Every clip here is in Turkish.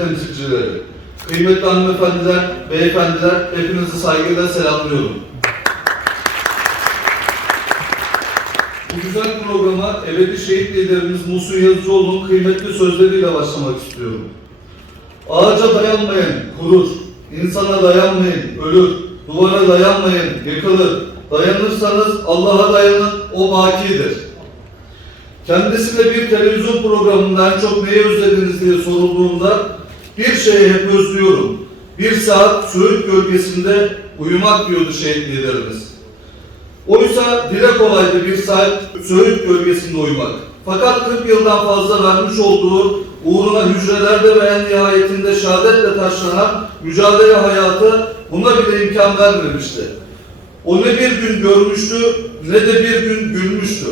temsilcileri, kıymetli hanımefendiler, beyefendiler, hepinizi saygıyla selamlıyorum. Bu güzel programa ebedi şehit liderimiz Musun Yazıcıoğlu'nun kıymetli sözleriyle başlamak istiyorum. Ağaca dayanmayan kurur, insana dayanmayın ölür, duvara dayanmayın yıkılır. Dayanırsanız Allah'a dayanın, o bakidir. Kendisine bir televizyon programında en çok neyi özlediniz diye sorulduğunda bir şeyi hep özlüyorum. Bir saat Söğüt gölgesinde uyumak diyordu şehit liderimiz. Oysa dile kolaydı bir saat Söğüt gölgesinde uyumak. Fakat 40 yıldan fazla vermiş olduğu uğruna hücrelerde ve en nihayetinde şehadetle taşlanan mücadele hayatı buna bile imkan vermemişti. O ne bir gün görmüştü ne de bir gün gülmüştü.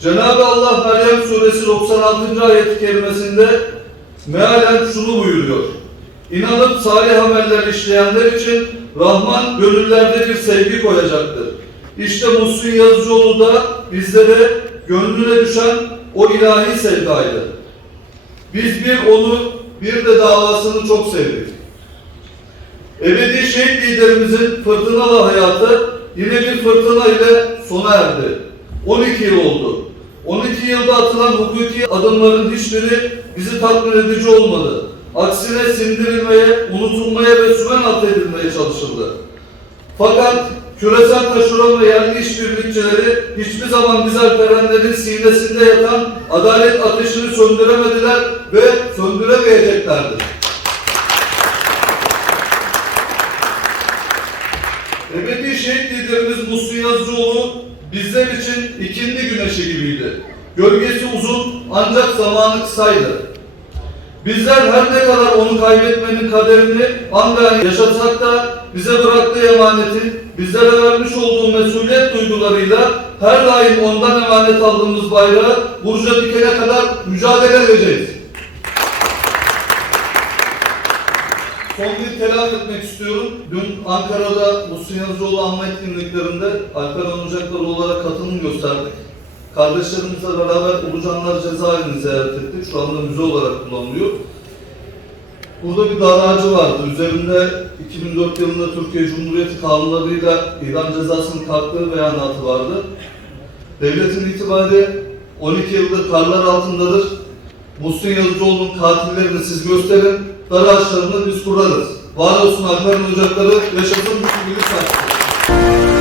Cenab-ı Allah Meryem suresi 96. ayet-i kerimesinde mealen şunu buyuruyor. İnanıp salih ameller işleyenler için Rahman gönüllerde bir sevgi koyacaktır. İşte Muhsin Yazıcıoğlu da bizlere gönlüne düşen o ilahi sevdaydı. Biz bir onu bir de davasını çok sevdik. Ebedi şehit liderimizin fırtınalı hayatı yine bir fırtına ile sona erdi. 12 yıl oldu. 12 yılda atılan hukuki adımların hiçbiri bizi tatmin edici olmadı. Aksine sindirilmeye, unutulmaya ve sümen edilmeye çalışıldı. Fakat küresel taşeron ve yerli işbirlikçileri hiçbir zaman biz alperenlerin sinesinde yatan adalet ateşini söndüremediler ve söndüremeyeceklerdir. Ebedi şehit liderimiz Muhsin Yazıcıoğlu bizler için ikindi güneşi gibiydi. Gölgesi uzun ancak zamanı kısaydı. Bizler her ne kadar onu kaybetmenin kaderini anlayan yaşasak da bize bıraktığı emanetin bizlere vermiş olduğu mesuliyet duygularıyla her daim ondan emanet aldığımız bayrağı burca dikene kadar mücadele edeceğiz. Son bir telafi etmek istiyorum. Dün Ankara'da Muhsin Yazıcıoğlu anma etkinliklerinde Alperen Ocakları olarak katılım gösterdik. Kardeşlerimizle beraber Ulucanlar Cezaevini ziyaret ettik. Şu anda müze olarak kullanılıyor. Burada bir dar ağacı vardı. Üzerinde 2004 yılında Türkiye Cumhuriyeti kanunlarıyla idam cezasının kalktığı beyanatı vardı. Devletin itibari 12 yıldır karlar altındadır. Muhsin Yazıcıoğlu'nun katillerini siz gösterin, dar ağaçlarını biz kurarız. Var olsun Alperen Ocakları, yaşasın Müslümanlık Partisi.